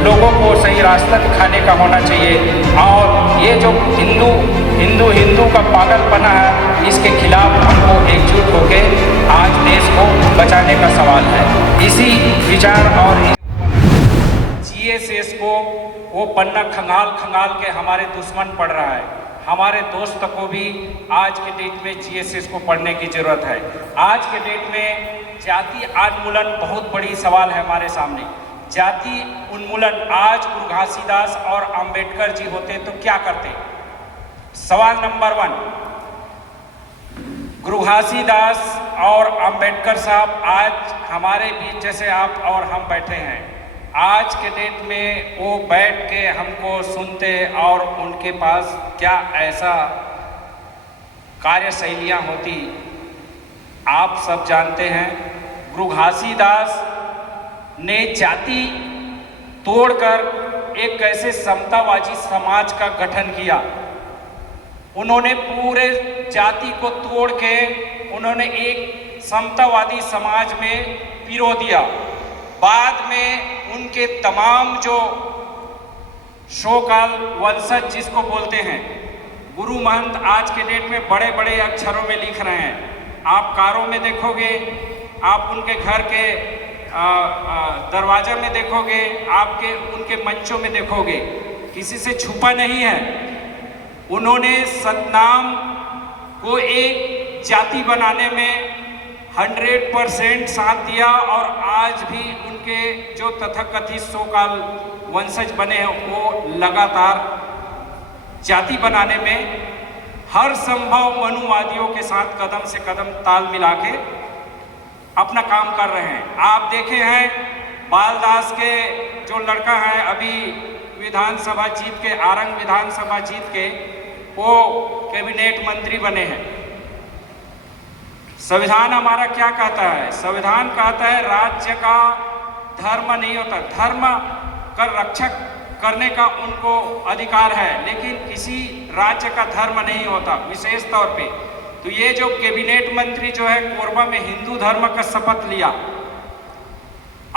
लोगों को सही रास्ता दिखाने का होना चाहिए। और ये जो हिंदू का पागलपना है, इसके खिलाफ हमको एकजुट होकर आज देश को बचाने का सवाल है। इसी विचार और जीएसएस को वो पन्ना खंगाल के हमारे दुश्मन पढ़ रहा है। हमारे दोस्त को भी आज के डेट में जीएसएस को पढ़ने की जरूरत है। आज के डेट में जाति उन्मूलन बहुत बड़ी सवाल है हमारे सामने। जाति उन्मूलन आज गुरु घासीदास और अंबेडकर जी होते तो क्या करते? सवाल नंबर 1, गुरु घासीदास और अंबेडकर साहब आज हमारे बीच जैसे आप और हम बैठे हैं, आज के डेट में वो बैठ के हमको सुनते और उनके पास क्या ऐसा कार्यशैलियाँ होती, आप सब जानते हैं। गुरु घासीदास ने जाति तोड़कर एक ऐसे समतावादी समाज का गठन किया। उन्होंने पूरे जाति को तोड़ के उन्होंने एक समतावादी समाज में पिरो दिया। बाद में उनके तमाम जो शोकाल वंशज जिसको बोलते हैं, गुरु महंत आज के डेट में बड़े बड़े अक्षरों में लिख रहे हैं। आप कारों में देखोगे, आप उनके घर के दरवाजा में देखोगे, आपके उनके मंचों में देखोगे, किसी से छुपा नहीं है। उन्होंने सतनाम को एक जाति बनाने में 100% साथ दिया और आज भी उनके जो तथाकथित सोकाल वंशज बने हैं वो लगातार जाति बनाने में हर संभव मनुवादियों के साथ कदम से कदम ताल मिला के अपना काम कर रहे हैं। आप देखे हैं बालदास के जो लड़का है अभी विधानसभा जीत के, आरंग विधानसभा जीत के, वो कैबिनेट मंत्री बने हैं। संविधान हमारा क्या कहता है? संविधान कहता है राज्य का धर्म नहीं होता, धर्म का रक्षक करने का उनको अधिकार है, लेकिन किसी राज्य का धर्म नहीं होता विशेष तौर पे। तो ये जो कैबिनेट मंत्री जो है कोरबा में हिंदू धर्म का शपथ लिया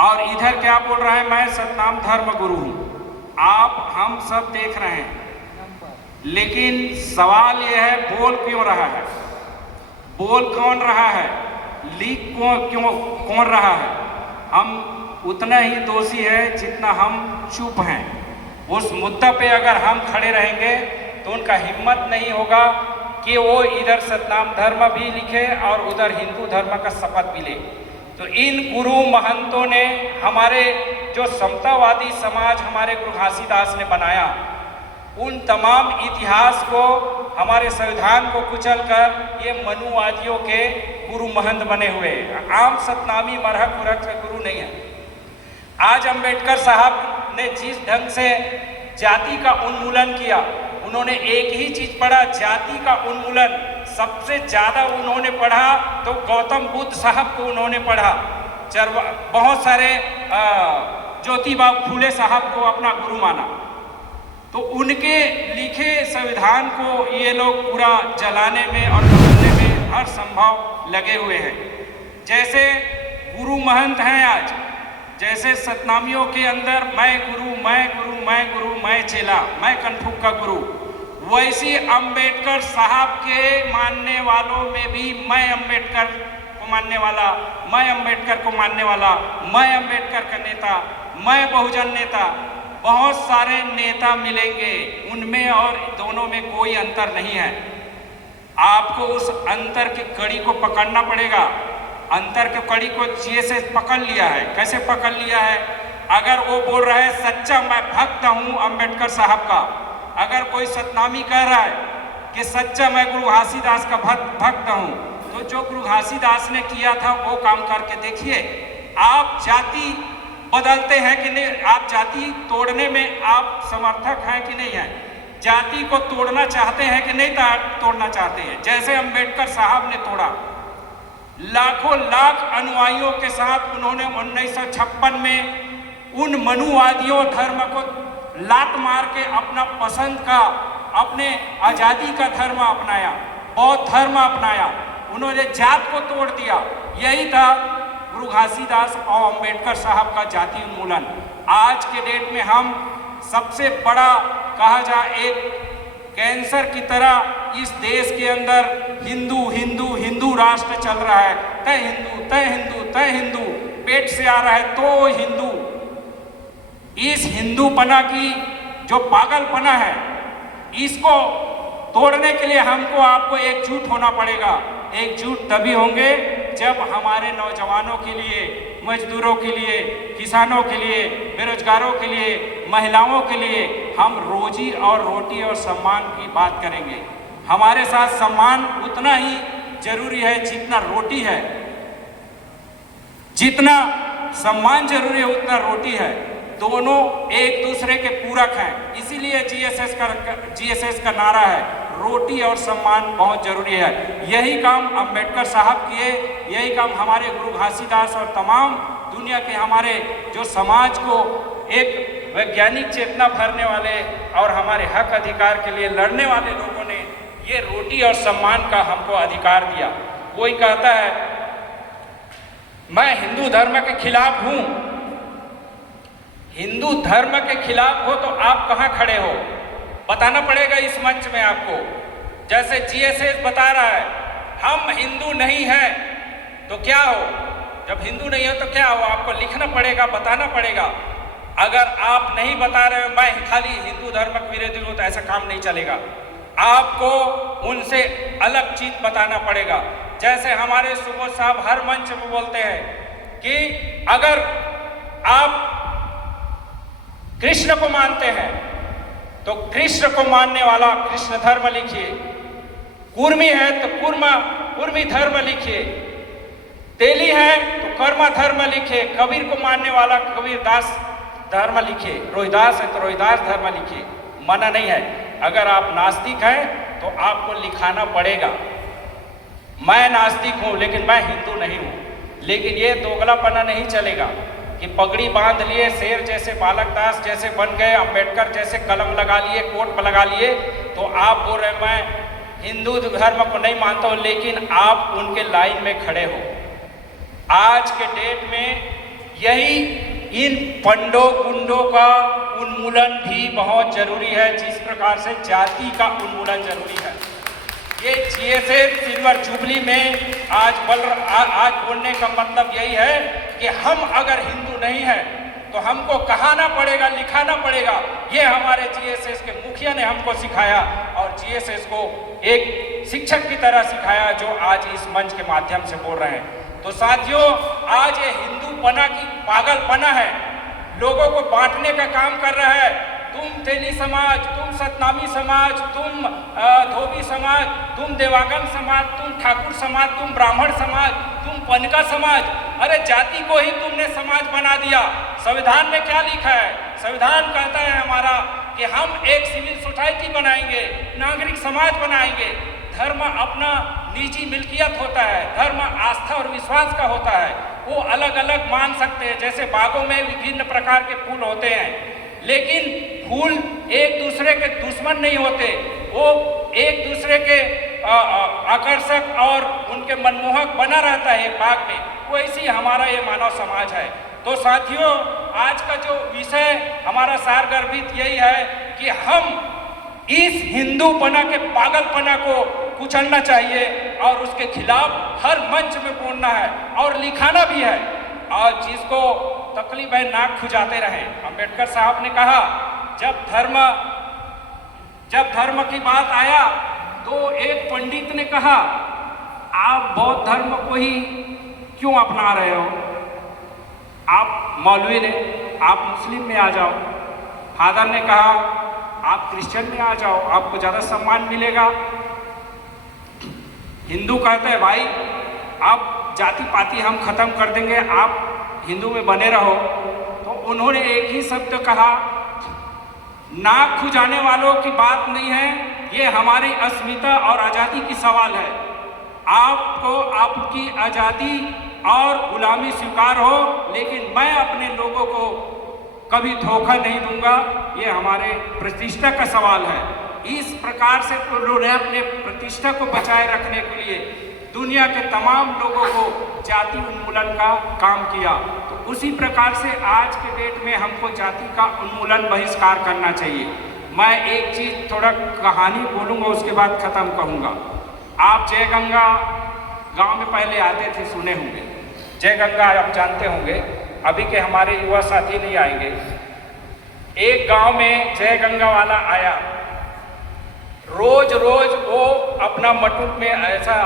और इधर क्या बोल रहा है, मैं सतनाम धर्म गुरु हूँ। आप हम सब देख रहे हैं, लेकिन सवाल यह है बोल क्यों रहा है? बोल कौन रहा है? लीक कौन रहा है? हम उतना ही दोषी है जितना हम चुप हैं। उस मुद्दा पे अगर हम खड़े रहेंगे तो उनका हिम्मत नहीं होगा कि वो इधर सतनाम धर्म भी लिखे और उधर हिंदू धर्म का शपथ भी ले। तो इन गुरु महंतों ने हमारे जो समतावादी समाज हमारे गुरु घासीदास ने बनाया, उन तमाम इतिहास को, हमारे संविधान को कुचलकर ये मनुवादियों के गुरु महंत बने हुए, आम सतनामी मरहक मुरहक गुरु नहीं है। आज अंबेडकर साहब ने जिस ढंग से जाति का उन्मूलन किया, उन्होंने एक ही चीज पढ़ा, जाति का उन्मूलन। सबसे ज्यादा उन्होंने पढ़ा तो गौतम बुद्ध साहब को उन्होंने पढ़ा। बहुत सारे ज्योतिबा फूले साहब को अपना गुरु माना। तो उनके लिखे संविधान को ये लोग पूरा जलाने में और बदलने में हर संभव लगे हुए हैं। जैसे गुरु महंत हैं आज, जैसे सतनामियों के अंदर मैं गुरु, मैं गुरु, मैं गुरु, मैं चेला, मैं कनफुक का गुरु, वैसे अंबेडकर साहब के मानने वालों में भी मैं अंबेडकर को मानने वाला, मैं अंबेडकर को मानने वाला, मैं अंबेडकर का नेता, मैं बहुजन नेता, बहुत सारे नेता मिलेंगे। उनमें और दोनों में कोई अंतर नहीं है। आपको उस अंतर की कड़ी को पकड़ना पड़ेगा। अंतर के कड़ी को जीएसएस पकड़ लिया है। कैसे पकड़ लिया है? अगर वो बोल रहा है सच्चा मैं भक्त हूँ अंबेडकर साहब का, अगर कोई सतनामी कह रहा है कि सच्चा मैं गुरु घासीदास का भक्त हूँ, तो जो गुरु घासीदास ने किया था वो काम करके देखिए। आप जाति बदलते हैं कि नहीं? आप जाति तोड़ने में आप समर्थक हैं कि नहीं है? जाति को तोड़ना चाहते हैं कि नहीं तोड़ना चाहते हैं? जैसे अंबेडकर साहब ने तोड़ा, लाखों लाख अनुयायियों के साथ उन्होंने 1956 में उन मनुवादियों धर्म को लात मार के अपना पसंद का, अपने आज़ादी का धर्म अपनाया, बौद्ध धर्म अपनाया। उन्होंने जात को तोड़ दिया। यही था गुरु घासीदास और अंबेडकर साहब का जाति उन्मूलन। आज के डेट में हम सबसे बड़ा कहा जाए एक कैंसर की तरह इस देश के अंदर हिंदू हिंदू हिंदू राष्ट्र चल रहा है। तय हिंदू तय हिंदू तय हिंदू, पेट से आ रहा है तो हिंदू। इस हिंदूपना की जो पागलपना है, इसको तोड़ने के लिए हमको आपको एकजुट होना पड़ेगा। एकजुट तभी होंगे जब हमारे नौजवानों के लिए, मजदूरों के लिए, किसानों के लिए, बेरोजगारों के लिए, महिलाओं के लिए हम रोजी और रोटी और सम्मान की बात करेंगे। हमारे साथ सम्मान उतना ही जरूरी है जितना रोटी है, जितना सम्मान जरूरी है उतना रोटी है। दोनों एक दूसरे के पूरक हैं। इसीलिए जीएसएस का नारा है, रोटी और सम्मान बहुत जरूरी है। यही काम अंबेडकर साहब किए, यही काम हमारे गुरु घासीदास और तमाम दुनिया के हमारे जो समाज को एक वैज्ञानिक चेतना भरने वाले और हमारे हक अधिकार के लिए लड़ने वाले लोगों ने ये रोटी और सम्मान का हमको अधिकार दिया। कोई कहता है मैं हिंदू धर्म के खिलाफ हूं। हिंदू धर्म के खिलाफ हो तो आप कहां खड़े हो, बताना पड़ेगा इस मंच में आपको। जैसे जीएसएस बता रहा है हम हिंदू नहीं हैं, तो क्या हो? जब हिंदू नहीं हो तो क्या हो? आपको लिखना पड़ेगा, बताना पड़ेगा। अगर आप नहीं बता रहे हो मैं खाली हिंदू धर्म का विरोधी हूं, तो ऐसा काम नहीं चलेगा। आपको उनसे अलग चीज बताना पड़ेगा। जैसे हमारे सुबोध साहब हर मंच में बोलते हैं कि अगर आप कृष्ण को मानते हैं तो कृष्ण को मानने वाला कृष्ण धर्म लिखिए, कुर्मी है तो कुर्मी धर्म लिखिए, तेली है तो कर्मा धर्म लिखिए, कबीर को मानने वाला कबीरदास धर्म लिखिए, रोहिदास है तो रोहिदास धर्म लिखिए। मना नहीं है। अगर आप नास्तिक हैं तो आपको लिखाना पड़ेगा मैं नास्तिक हूं लेकिन मैं हिंदू नहीं हूं। लेकिन ये दोगलापना नहीं चलेगा कि पगड़ी बांध लिए, शेर जैसे बालकदास जैसे बन गए, अंबेडकर जैसे कलम लगा लिए, कोट लगा लिए, तो आप बोल रहे मैं हिंदू धर्म को नहीं मानता हूं, लेकिन आप उनके लाइन में खड़े हो। आज के डेट में यही इन पंडों गुंडों का उन्मूलन भी बहुत जरूरी है, जिस प्रकार से जाति का उन्मूलन जरूरी है। ये जीएसएस सिल्वर जुबली में आज बोलने का मतलब यही है कि हम अगर हिंदू नहीं हैं तो हमको कहाना पड़ेगा, लिखाना पड़ेगा। ये हमारे जीएसएस के मुखिया ने हमको सिखाया और जीएसएस को एक शिक्षक की तरह सिखाया, जो आज इस मंच के माध्यम से बोल रहे हैं। तो साथियों, आज ये हिंदूपना की पागलपना है, लोगों को बांटने का काम कर रहा है। तुम तेली समाज, तुम सतनामी समाज, तुम धोबी समाज, तुम देवागन समाज, तुम ठाकुर समाज, तुम ब्राह्मण समाज, तुम पनका समाज। अरे जाति को ही तुमने समाज बना दिया। संविधान में क्या लिखा है? संविधान कहता है हमारा कि हम एक सिविल सोसाइटी बनाएंगे, नागरिक समाज बनाएंगे। धर्म अपना निजी मिल्कियत होता है, धर्म आस्था और विश्वास का होता है। वो अलग अलग मान सकते हैं, जैसे बागों में विभिन्न प्रकार के फूल होते हैं, लेकिन फूल एक दूसरे के दुश्मन नहीं होते, वो एक दूसरे के आकर्षक और उनके मनमोहक बना रहता है बाग में। वैसे हमारा ये मानव समाज है। तो साथियों, आज का जो विषय हमारा सारगर्भित यही है कि हम इस हिंदूपना के पागलपना को कुचलना चाहिए और उसके खिलाफ हर मंच में बोलना है और लिखाना भी है। और जिसको तकलीफ है नाक खुजाते रहें। अंबेडकर साहब ने कहा जब धर्म की बात आया तो एक पंडित ने कहा आप बौद्ध धर्म को ही क्यों अपना रहे हो? आप मौलवी ने, आप मुस्लिम में आ जाओ। फादर ने कहा आप क्रिश्चियन में आ जाओ, आपको ज़्यादा सम्मान मिलेगा। हिंदू कहते हैं भाई आप जाति पाति हम खत्म कर देंगे, आप हिंदू में बने रहो। तो उन्होंने एक ही शब्द कहा, नाक खुजाने वालों की बात नहीं है, ये हमारी अस्मिता और आज़ादी की सवाल है। आपको आपकी आज़ादी और गुलामी स्वीकार हो, लेकिन मैं अपने लोगों को कभी धोखा नहीं दूंगा। ये हमारे प्रतिष्ठा का सवाल है। इस प्रकार से उन्होंने अपने प्रतिष्ठा को बचाए रखने के लिए दुनिया के तमाम लोगों को जाति उन्मूलन का काम किया। तो उसी प्रकार से आज के डेट में हमको जाति का उन्मूलन बहिष्कार करना चाहिए। मैं एक चीज़ थोड़ा कहानी बोलूँगा, उसके बाद ख़त्म कहूँगा। आप जय गंगा गांव में पहले आते थे, सुने होंगे। जय गंगा आप जानते होंगे, अभी के हमारे युवा साथी नहीं आएंगे। एक गांव में जय गंगा वाला आया, रोज रोज वो अपना मटुक में ऐसा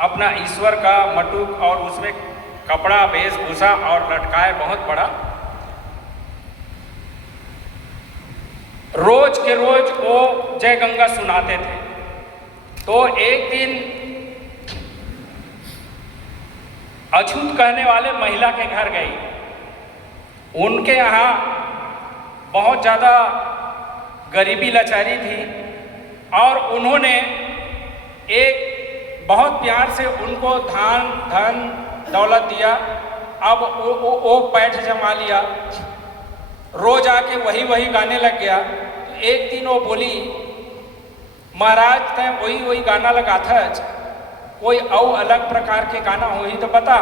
अपना ईश्वर का मटुक और उसमें कपड़ा वेशभूषा और लटकाए बहुत बड़ा, रोज के रोज वो जय गंगा सुनाते थे। तो एक दिन अछूत कहने वाले महिला के घर गई। उनके यहाँ बहुत ज़्यादा गरीबी लाचारी थी और उन्होंने एक बहुत प्यार से उनको धन दौलत दिया। अब वो पैठ जमा लिया, रोज आके वही गाने लग गया। तो एक दिन वो बोली, महाराज तय वही गाना लगा था, कोई और अलग प्रकार के गाना हो ही तो बता।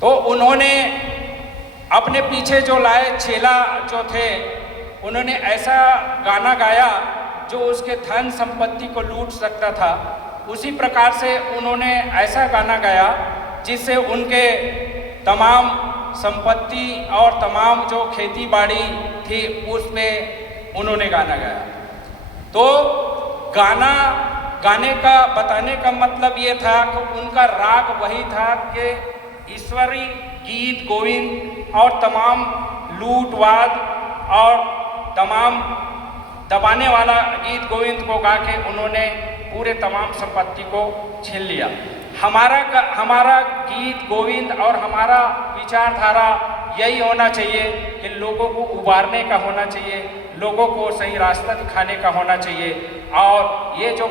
तो उन्होंने अपने पीछे जो लाए चेला जो थे, उन्होंने ऐसा गाना गाया जो उसके धन संपत्ति को लूट सकता था। उसी प्रकार से उन्होंने ऐसा गाना गाया जिससे उनके तमाम संपत्ति और तमाम जो खेती बाड़ी थी उसमें उन्होंने गाना गाया। तो गाने का बताने का मतलब ये था कि उनका राग वही था कि ईश्वरी गीत गोविंद और तमाम लूटवाद और तमाम दबाने वाला गीत गोविंद को गा के उन्होंने पूरे तमाम संपत्ति को छीन लिया। हमारा गीत गोविंद और हमारा विचारधारा यही होना चाहिए कि लोगों को उबारने का होना चाहिए, लोगों को सही रास्ता दिखाने का होना चाहिए। और ये जो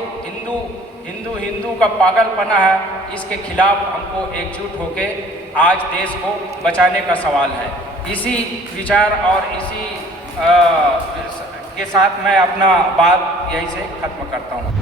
हिंदू का पागलपना है, इसके खिलाफ हमको एकजुट होके आज देश को बचाने का सवाल है। इसी विचार और इसी के साथ मैं अपना बात यहीं से खत्म करता हूँ।